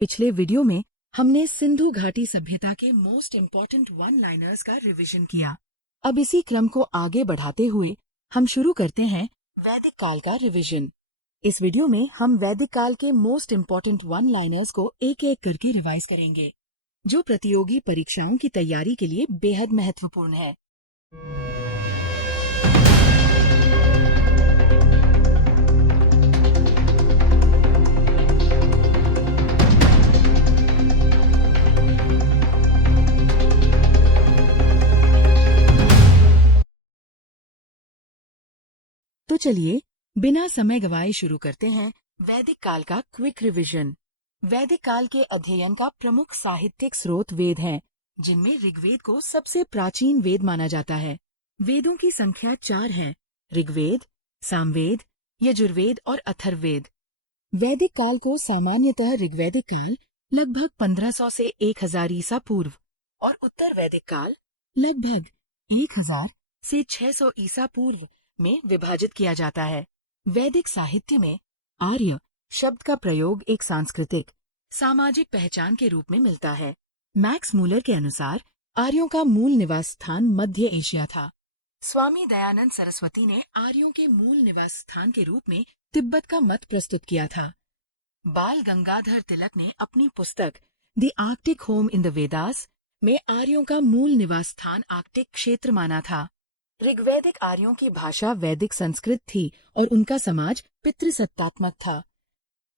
पिछले वीडियो में हमने सिंधु घाटी सभ्यता के मोस्ट इम्पोर्टेंट वन लाइनर्स का रिवीजन किया। अब इसी क्रम को आगे बढ़ाते हुए हम शुरू करते हैं वैदिक काल का रिवीजन। इस वीडियो में हम वैदिक काल के मोस्ट इम्पोर्टेंट वन लाइनर्स को एक एक करके रिवाइज करेंगे, जो प्रतियोगी परीक्षाओं की तैयारी के लिए बेहद महत्वपूर्ण है। तो चलिए बिना समय गवाए शुरू करते हैं वैदिक काल का क्विक रिवीजन। वैदिक काल के अध्ययन का प्रमुख साहित्यिक स्रोत वेद हैं, जिनमें ऋग्वेद को सबसे प्राचीन वेद माना जाता है। वेदों की संख्या 4 है: ऋग्वेद, सामवेद, यजुर्वेद और अथर्ववेद। वैदिक काल को सामान्यतः ऋग्वैदिक काल लगभग 1500 से 1000 ईसा पूर्व और उत्तर वैदिक काल लगभग 1000 से 600 ईसा पूर्व में विभाजित किया जाता है। वैदिक साहित्य में आर्य शब्द का प्रयोग एक सांस्कृतिक सामाजिक पहचान के रूप में मिलता है। मैक्स मूलर के अनुसार आर्यों का मूल निवास स्थान मध्य एशिया था। स्वामी दयानंद सरस्वती ने आर्यों के मूल निवास स्थान के रूप में तिब्बत का मत प्रस्तुत किया था। बाल गंगाधर तिलक ने अपनी पुस्तक the Arctic home in the Vedas में आर्यों का मूल निवास स्थान आर्कटिक क्षेत्र माना था। ऋग्वैदिक आर्यों की भाषा वैदिक संस्कृत थी और उनका समाज पितृसत्तात्मक था।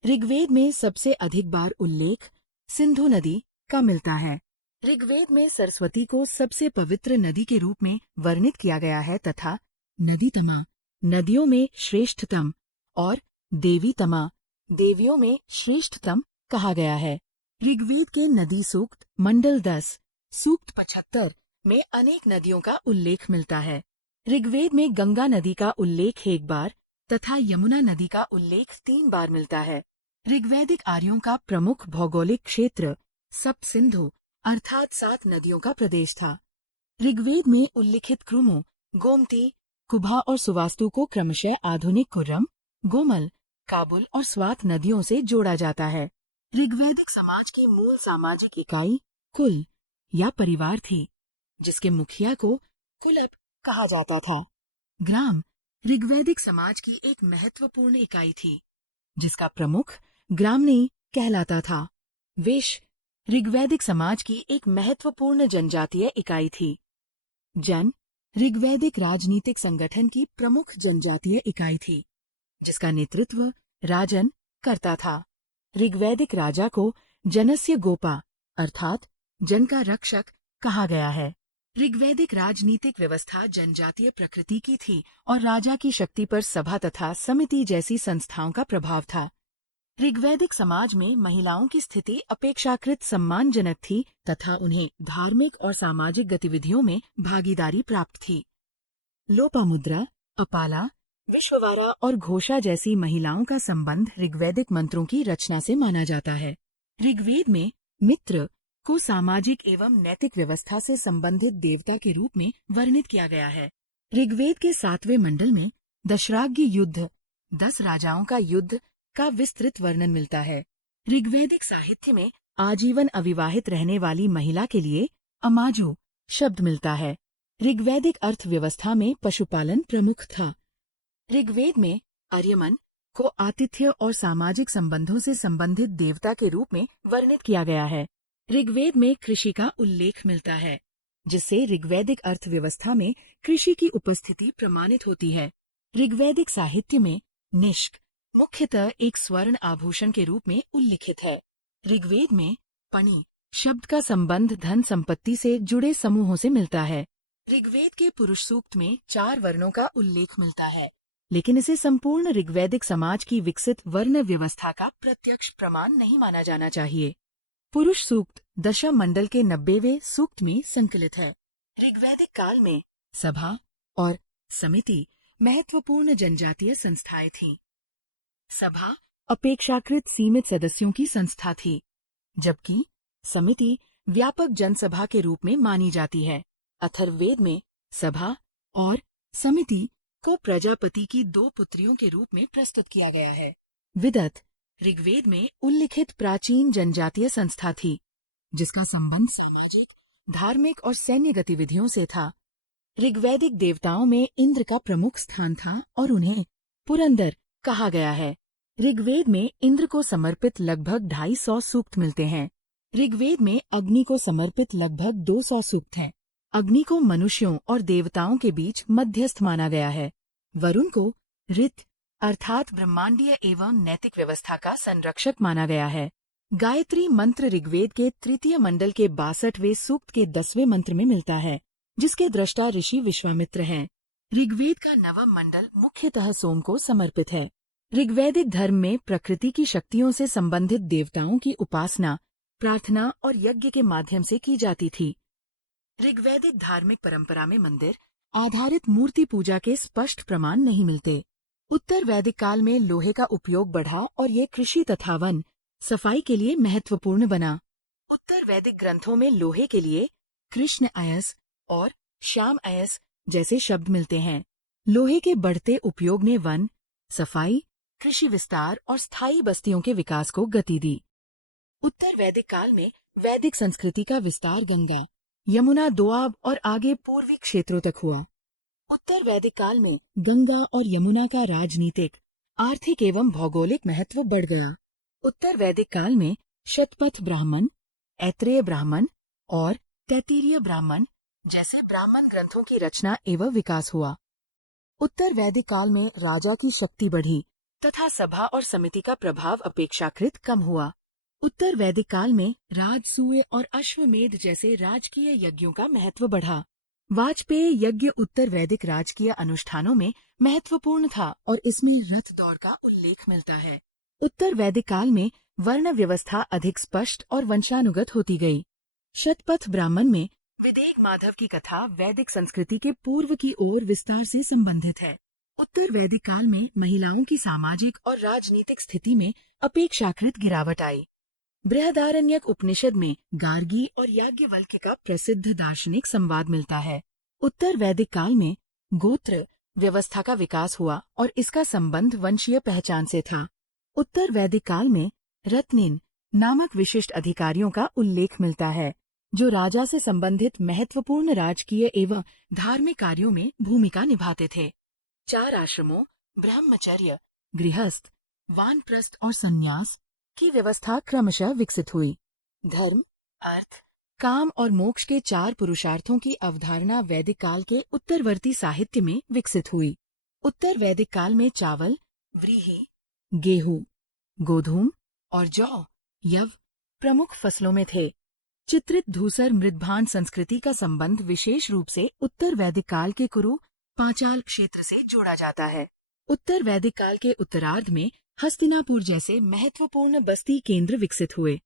ऋग्वेद में सबसे अधिक बार उल्लेख सिंधु नदी का मिलता है। ऋग्वेद में सरस्वती को सबसे पवित्र नदी के रूप में वर्णित किया गया है तथा नदी तमा नदियों में श्रेष्ठतम और देवी तमा देवियों में श्रेष्ठतम कहा गया है। ऋग्वेद के नदी सूक्त मंडल 10 सूक्त 75 में अनेक नदियों का उल्लेख मिलता है। ऋग्वेद में गंगा नदी का उल्लेख 1 बार तथा यमुना नदी का उल्लेख 3 बार मिलता है। ऋग्वैदिक आर्यों का प्रमुख भौगोलिक क्षेत्र सप्त सिंधु अर्थात 7 नदियों का प्रदेश था। ऋग्वेद में उल्लिखित क्रमों गोमती, कुभा और सुवास्तु को क्रमशः आधुनिक कुर्रम, गोमल, काबुल और स्वात नदियों से जोड़ा जाता है। ऋग्वैदिक समाज की मूल सामाजिक इकाई कुल या परिवार थी, जिसके मुखिया को कुलप कहा जाता था। ग्राम ऋग्वैदिक समाज की एक महत्वपूर्ण इकाई थी, जिसका प्रमुख ग्रामणी कहलाता था। वेश ऋग्वैदिक समाज की एक महत्वपूर्ण जनजातीय इकाई थी। जन ऋग्वैदिक राजनीतिक संगठन की प्रमुख जनजातीय इकाई थी, जिसका नेतृत्व राजन करता था। ऋग्वैदिक राजा को जनस्य गोपा अर्थात जन का रक्षक कहा गया है। ऋग्वैदिक राजनीतिक व्यवस्था जनजातीय प्रकृति की थी और राजा की शक्ति पर सभा तथा समिति जैसी संस्थाओं का प्रभाव था। ऋग्वैदिक समाज में महिलाओं की स्थिति अपेक्षाकृत सम्मानजनक थी तथा उन्हें धार्मिक और सामाजिक गतिविधियों में भागीदारी प्राप्त थी। लोपामुद्रा, अपाला, विश्ववारा और घोषा जैसी महिलाओं का संबंध ऋग्वैदिक मंत्रों की रचना से माना जाता है। ऋग्वेद में मित्र को सामाजिक एवं नैतिक व्यवस्था से संबंधित देवता के रूप में वर्णित किया गया है। ऋग्वेद के 7वें मंडल में दशराग्य युद्ध 10 राजाओं का युद्ध का विस्तृत वर्णन मिलता है। ऋग्वैदिक साहित्य में आजीवन अविवाहित रहने वाली महिला के लिए अमाजो शब्द मिलता है। ऋग्वैदिक अर्थव्यवस्था में पशुपालन प्रमुख था। ऋग्वेद में आर्यमन को आतिथ्य और सामाजिक संबंधों से संबंधित देवता के रूप में वर्णित किया गया है। ऋग्वेद में कृषि का उल्लेख मिलता है, जिससे ऋग्वैदिक अर्थव्यवस्था में कृषि की उपस्थिति प्रमाणित होती है। ऋग्वैदिक साहित्य में निष्क मुख्यतः एक स्वर्ण आभूषण के रूप में उल्लिखित है। ऋग्वेद में पणि शब्द का संबंध धन संपत्ति से जुड़े समूहों से मिलता है। ऋग्वेद के पुरुष सूक्त में 4 वर्णों का उल्लेख मिलता है, लेकिन इसे संपूर्ण ऋग्वैदिक समाज की विकसित वर्ण व्यवस्था का प्रत्यक्ष प्रमाण नहीं माना जाना चाहिए। पुरुष सूक्त दशम मंडल के 90वें सूक्त में संकलित है। ऋग्वैदिक काल में सभा और समिति महत्वपूर्ण जनजातीय संस्थाएं थीं। सभा अपेक्षाकृत सीमित सदस्यों की संस्था थी, जबकि समिति व्यापक जनसभा के रूप में मानी जाती है। अथर्ववेद में सभा और समिति को प्रजापति की 2 पुत्रियों के रूप में प्रस्तुत किया गया है। विदत ऋग्वेद में उल्लिखित प्राचीन जनजातीय संस्था थी, जिसका संबंध सामाजिक, धार्मिक और सैन्य गतिविधियों से था। ऋग्वैदिक देवताओं में इंद्र का प्रमुख स्थान था और उन्हें पुरंदर कहा गया है। ऋग्वेद में इंद्र को समर्पित लगभग 250 सूक्त मिलते हैं। ऋग्वेद में अग्नि को समर्पित लगभग 200 सूक्त हैं। अग्नि को मनुष्यों और देवताओं के बीच मध्यस्थ माना गया है। वरुण को ऋत अर्थात ब्रह्मांडीय एवं नैतिक व्यवस्था का संरक्षक माना गया है। गायत्री मंत्र ऋग्वेद के तृतीय मंडल के 62वें सूक्त के 10वें मंत्र में मिलता है, जिसके दृष्टा ऋषि विश्वामित्र हैं। ऋग्वेद का नवम मंडल मुख्यतः सोम को समर्पित है। ऋग्वैदिक धर्म में प्रकृति की शक्तियों से संबंधित देवताओं की उपासना, प्रार्थना और यज्ञ के माध्यम से की जाती थी। ऋग्वैदिक धार्मिक परंपरा में मंदिर आधारित मूर्ति पूजा के स्पष्ट प्रमाण नहीं मिलते। उत्तर वैदिक काल में लोहे का उपयोग बढ़ा और ये कृषि तथा वन सफाई के लिए महत्वपूर्ण बना। उत्तर वैदिक ग्रंथों में लोहे के लिए कृष्ण अयस और श्याम अयस जैसे शब्द मिलते हैं। लोहे के बढ़ते उपयोग ने वन सफाई, कृषि विस्तार और स्थायी बस्तियों के विकास को गति दी। उत्तर वैदिक काल में वैदिक संस्कृति का विस्तार गंगा, यमुना, दोआब और आगे पूर्वी क्षेत्रों तक हुआ। उत्तर वैदिक काल में गंगा और यमुना का राजनीतिक, आर्थिक एवं भौगोलिक महत्व बढ़ गया। उत्तर वैदिक काल में शतपथ ब्राह्मण, ऐत्रेय ब्राह्मण और तैत्तिरीय ब्राह्मण जैसे ब्राह्मण ग्रंथों की रचना एवं विकास हुआ। उत्तर वैदिक काल में राजा की शक्ति बढ़ी तथा सभा और समिति का प्रभाव अपेक्षाकृत कम हुआ। उत्तर वैदिक काल में राजसूय और अश्वमेध जैसे राजकीय यज्ञों का महत्व बढ़ा। वाजपेय यज्ञ उत्तर वैदिक राजकीय अनुष्ठानों में महत्वपूर्ण था और इसमें रथ दौड़ का उल्लेख मिलता है। उत्तर वैदिक काल में वर्ण व्यवस्था अधिक स्पष्ट और वंशानुगत होती गई। शतपथ ब्राह्मण में विदेक माधव की कथा वैदिक संस्कृति के पूर्व की ओर विस्तार से संबंधित है। उत्तर वैदिक काल में महिलाओं की सामाजिक और राजनीतिक स्थिति में अपेक्षाकृत गिरावट आई। बृहदारण्यक उपनिषद में गार्गी और याज्ञवल्क्य का प्रसिद्ध दार्शनिक संवाद मिलता है। उत्तर वैदिक काल में गोत्र व्यवस्था का विकास हुआ और इसका संबंध वंशीय पहचान से था। उत्तर वैदिक काल में रत्निन नामक विशिष्ट अधिकारियों का उल्लेख मिलता है, जो राजा से संबंधित महत्वपूर्ण राजकीय एवं धार्मिक कार्यों में भूमिका निभाते थे। 4 आश्रमों ब्रह्मचर्य, गृहस्थ, वानप्रस्थ और संन्यास की व्यवस्था क्रमशः विकसित हुई। धर्म, अर्थ, काम और मोक्ष के 4 पुरुषार्थों की अवधारणा वैदिक काल के उत्तरवर्ती साहित्य में विकसित हुई। उत्तर वैदिक काल में चावल, व्रीहि, गेहूं, गोधूम और जौ, यव प्रमुख फसलों में थे। चित्रित धूसर मृदभांड संस्कृति का संबंध विशेष रूप से उत्तर वैदिक काल के कुरु पांचाल क्षेत्र से जोड़ा जाता है। उत्तर वैदिक काल के उत्तरार्ध में हस्तिनापुर जैसे महत्वपूर्ण बस्ती केंद्र विकसित हुए।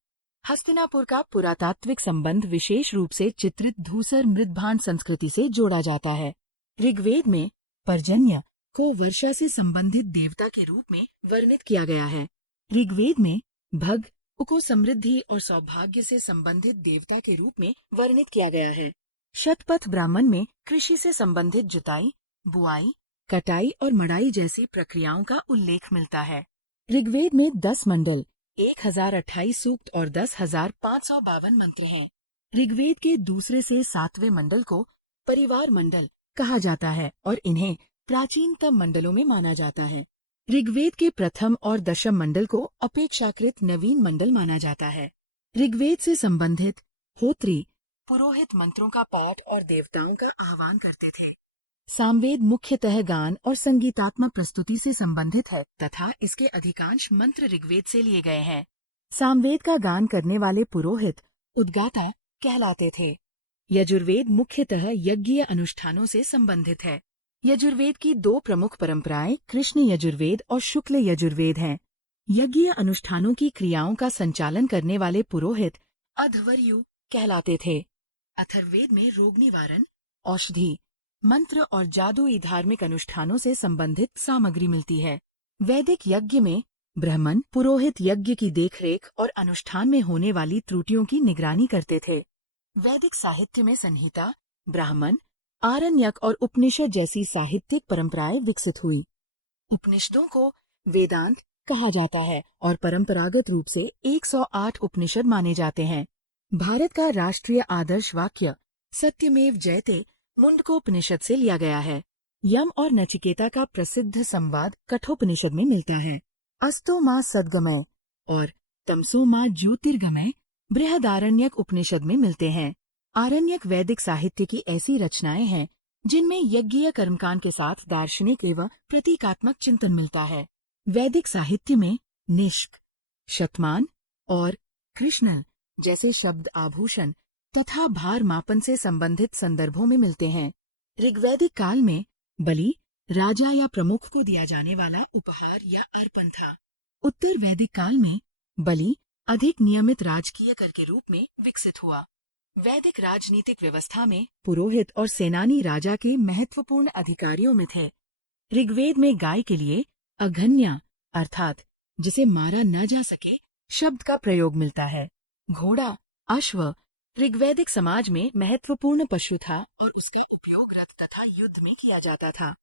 हस्तिनापुर का पुरातात्विक संबंध विशेष रूप से चित्रित धूसर मृदभांड संस्कृति से जोड़ा जाता है। ऋग्वेद में पर्जन्य को वर्षा से संबंधित देवता के रूप में वर्णित किया गया है। ऋग्वेद में भग को समृद्धि और सौभाग्य से संबंधित देवता के रूप में वर्णित किया गया है। शतपथ ब्राह्मण में कृषि से संबंधित जुताई, बुआई, कटाई और मड़ाई जैसी प्रक्रियाओं का उल्लेख मिलता है। ऋग्वेद में 10 मंडल, 1028 सूक्त और 10,552 मंत्र हैं। ऋग्वेद के दूसरे से 7वें मंडल को परिवार मंडल कहा जाता है और इन्हें प्राचीनतम मंडलों में माना जाता है। ऋग्वेद के प्रथम और दशम मंडल को अपेक्षाकृत नवीन मंडल माना जाता है। ऋग्वेद से संबंधित होत्री पुरोहित मंत्रों का पाठ और देवताओं का आह्वान करते थे। सामवेद मुख्यतः गान और संगीतात्मक प्रस्तुति से संबंधित है तथा इसके अधिकांश मंत्र ऋग्वेद से लिए गए हैं। सामवेद का गान करने वाले पुरोहित उद्गाता कहलाते थे। यजुर्वेद मुख्यतः यज्ञीय अनुष्ठानों से संबंधित है। यजुर्वेद की 2 प्रमुख परंपराएं कृष्ण यजुर्वेद और शुक्ल यजुर्वेद हैं। यज्ञीय अनुष्ठानों की क्रियाओं का संचालन करने वाले पुरोहित अध्वर्यु कहलाते थे। अथर्ववेद में रोग निवारण, औषधि, मंत्र और जादुई धार्मिक अनुष्ठानों से संबंधित सामग्री मिलती है। वैदिक यज्ञ में ब्राह्मण पुरोहित यज्ञ की देखरेख और अनुष्ठान में होने वाली त्रुटियों की निगरानी करते थे। वैदिक साहित्य में संहिता, ब्राह्मण, आरण्यक और उपनिषद जैसी साहित्यिक परंपराएं विकसित हुई। उपनिषदों को वेदांत, कहा जाता है और परंपरागत रूप से 108 उपनिषद माने जाते हैं। भारत का राष्ट्रीय आदर्श वाक्य सत्यमेव जयते मुंडकोपनिषद से लिया गया है। यम और नचिकेता का प्रसिद्ध संवाद कठोपनिषद में मिलता है। अस्तो मां सद्गमय और तमसो मां ज्योतिर्गमय बृहदारण्यक उपनिषद में मिलते हैं। आरण्यक वैदिक साहित्य की ऐसी रचनाएं हैं जिनमें यज्ञीय कर्मकांड के साथ दार्शनिक एवं प्रतीकात्मक चिंतन मिलता है। वैदिक साहित्य में निष्क, शतमान और कृष्ण जैसे शब्द आभूषण तथा भार मापन से संबंधित संदर्भों में मिलते हैं। ऋग्वैदिक काल में बलि राजा या प्रमुख को दिया जाने वाला उपहार या अर्पण था। उत्तर वैदिक काल में बलि अधिक नियमित राजकीय कर के रूप में विकसित हुआ। वैदिक राजनीतिक व्यवस्था में पुरोहित और सेनानी राजा के महत्वपूर्ण अधिकारियों में थे। ऋग्वेद में गाय के लिए अघन्या अर्थात जिसे मारा न जा सके शब्द का प्रयोग मिलता है। घोड़ा, अश्व ऋग्वैदिक समाज में महत्वपूर्ण पशु था और उसका उपयोग रथ तथा युद्ध में किया जाता था।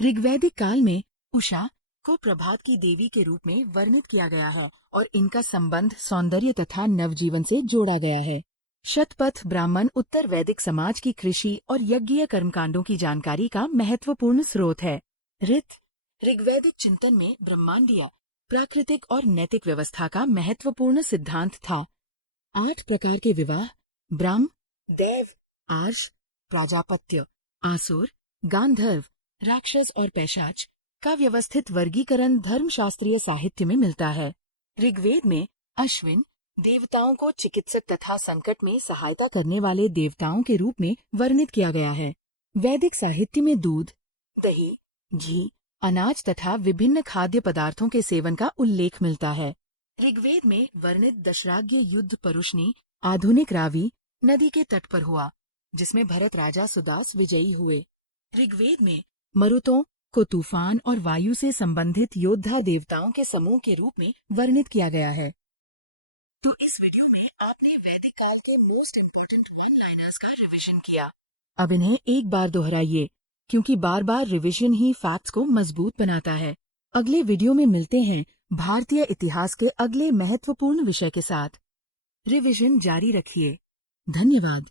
ऋग्वैदिक काल में उषा को प्रभात की देवी के रूप में वर्णित किया गया है और इनका संबंध सौंदर्य तथा नवजीवन से जोड़ा गया है। शतपथ ब्राह्मण उत्तर वैदिक समाज की कृषि और यज्ञीय कर्मकांडों की जानकारी का महत्वपूर्ण स्रोत है। ऋत ऋग्वैदिक चिंतन में ब्रह्मांडीय, प्राकृतिक और नैतिक व्यवस्था का महत्वपूर्ण सिद्धांत था। 8 प्रकार के विवाह ब्रह्म, देव, आर्ष, प्राजापत्य, आसुर, गांधर्व, राक्षस और पैशाच का व्यवस्थित वर्गीकरण धर्मशास्त्रीय साहित्य में मिलता है। ऋग्वेद में अश्विन देवताओं को चिकित्सक तथा संकट में सहायता करने वाले देवताओं के रूप में वर्णित किया गया है। वैदिक साहित्य में दूध, दही, घी, अनाज तथा विभिन्न खाद्य पदार्थों के सेवन का उल्लेख मिलता है। ऋग्वेद में वर्णित दशराज्य युद्ध परुष्णी आधुनिक रावी नदी के तट पर हुआ, जिसमें भरत राजा सुदास विजयी हुए। ऋग्वेद में मरुतों को तूफान और वायु से संबंधित योद्धा देवताओं के समूह के रूप में वर्णित किया गया है। तो इस वीडियो में आपने वैदिक काल के मोस्ट इम्पोर्टेंट वन लाइनर्स का रिवीजन किया। अब इन्हें एक बार दोहराइए, क्योंकि बार बार रिवीजन ही फैक्ट्स को मजबूत बनाता है। अगले वीडियो में मिलते हैं भारतीय इतिहास के अगले महत्वपूर्ण विषय के साथ। रिवीजन जारी रखिए। धन्यवाद।